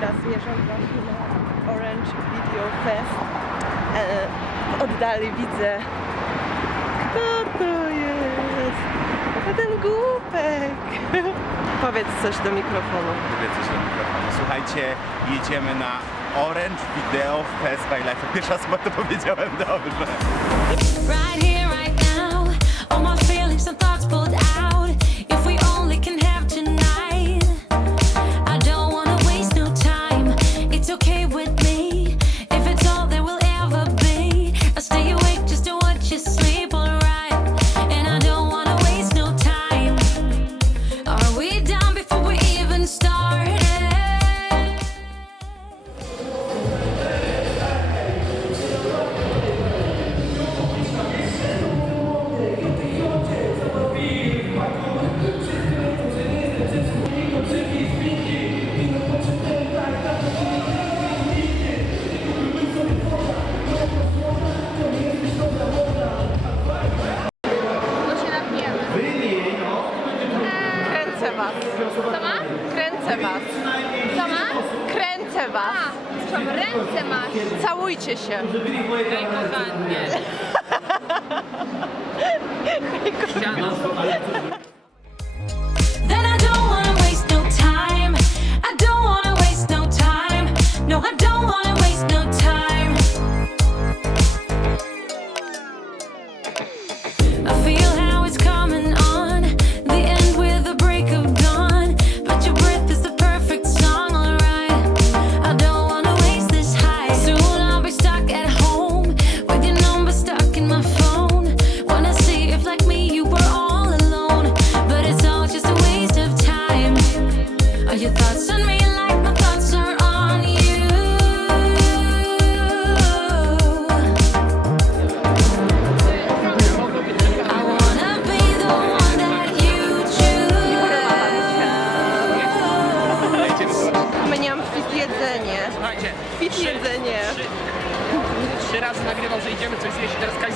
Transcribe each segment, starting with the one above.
Dobra, zmierzam właśnie na Orange Video Fest. E, w oddali widzę, kto to jest? A ten głupek. Powiedz coś do mikrofonu. Mówię coś do mikrofonu. Słuchajcie, jedziemy na Orange Video Fest by Life. Pierwsza raz chyba to powiedziałem dobrze. Right here, Całujcie się. Then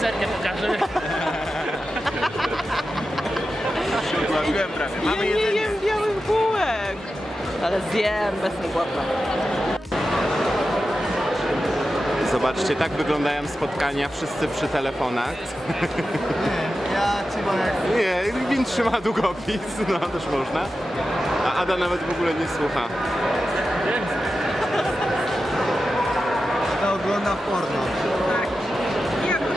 kajzerkę pokażę. Udławiłem prawie. Mamy Ja nie jedzenie. jem białych bułek. Ale zjem bez mgłota. Zobaczcie, tak wyglądają spotkania, wszyscy przy telefonach. Ja ci mogę. Nie, Win trzyma długopis, no też można. A Ada nawet w ogóle nie słucha. To ogląda porno.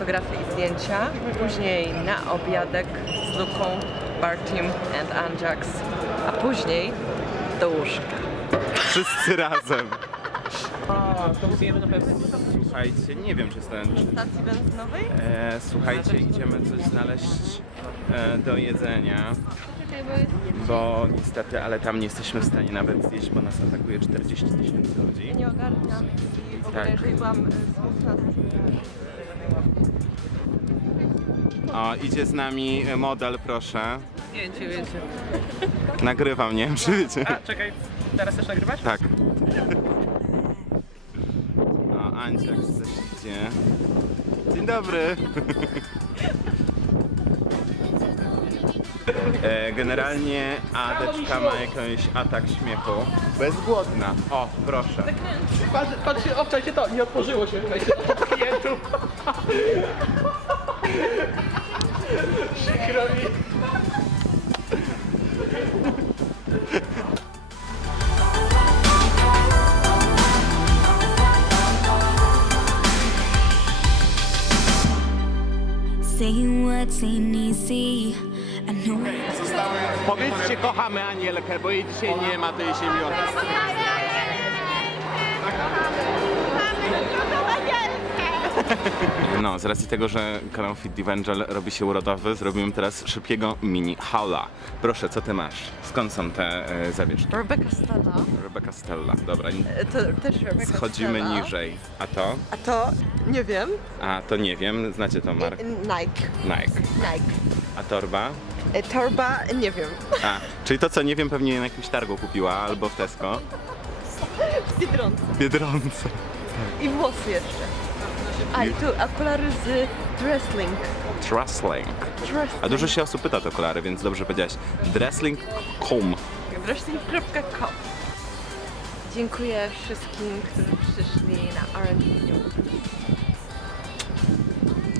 Autografy i zdjęcia. Później na obiadek z Luką, Bartim and Anjax. A później do łóżka. Wszyscy razem. To mówimy na pewno. Słuchajcie, nie wiem czy stałem. Stacji benzynowej? E, słuchajcie, idziemy coś znaleźć e, do jedzenia, bo niestety, ale tam nie jesteśmy w stanie nawet zjeść, bo nas atakuje 40 tysięcy ludzi. Nie ogarniam. I w ogóle Tak. jeżeli byłam smutna, to O, idzie z nami model, proszę. Wiecie, wiecie. Nagrywam, nie wiem czy wiecie. A, czekaj, teraz też nagrywać? Tak. O, Andziak też idzie. Dzień dobry. E, Generalnie Adeczka ma jakiś atak śmiechu. Bezgłodna. O, proszę. Patrz, patrzcie, obczajcie to, nie otworzyło się. Klientów. Przykro mi. Powiedzcie kochamy Anielkę, bo jej dzisiaj nie ma tej siemiotki. Kochamy! No, z racji tego, że kanał Fit Evangel robi się urodowy, zrobimy teraz szybkiego mini haula. Proszę, co ty masz? Skąd są te e, zawieszki? Rebecca Stella. Rebecca Stella, dobra. E, To też Rebecca Schodzimy Stella. niżej. A to? A to, nie wiem, A to nie wiem, znacie to markę? Nike. Nike. Nike. A torba? E, Torba, nie wiem. A, czyli to co nie wiem pewnie na jakimś targu kupiła albo w Tesco. W Biedronce. Biedronce. I włosy jeszcze. A i tu okulary z Dressling. Trustling. Dressling. A dużo się osób pyta o te okulary, więc dobrze powiedziałaś. Dressling.com Dressling.com Dziękuję wszystkim, którzy przyszli na Video.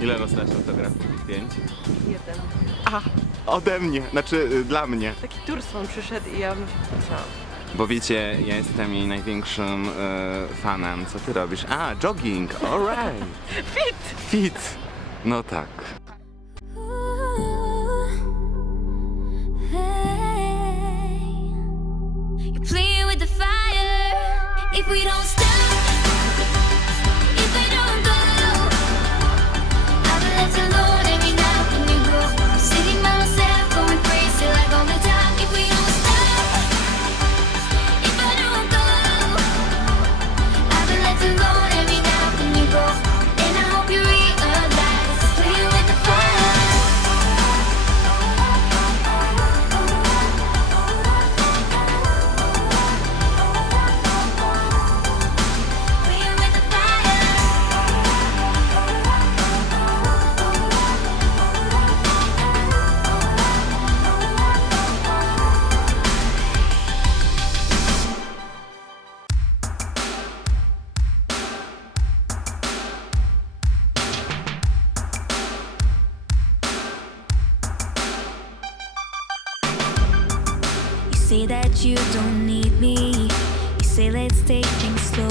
Ile rozdałaś autografów? Pięć? Jeden. A, ode mnie, znaczy y, dla mnie. Taki Turson przyszedł i ja mu co? Bo wiecie, ja jestem jej największym y, fanem. Co ty robisz? A, jogging, alright. Fit! Fit. No tak. You're playing with the fire. If we don't stop, say that you don't need me. You say let's take things slowly.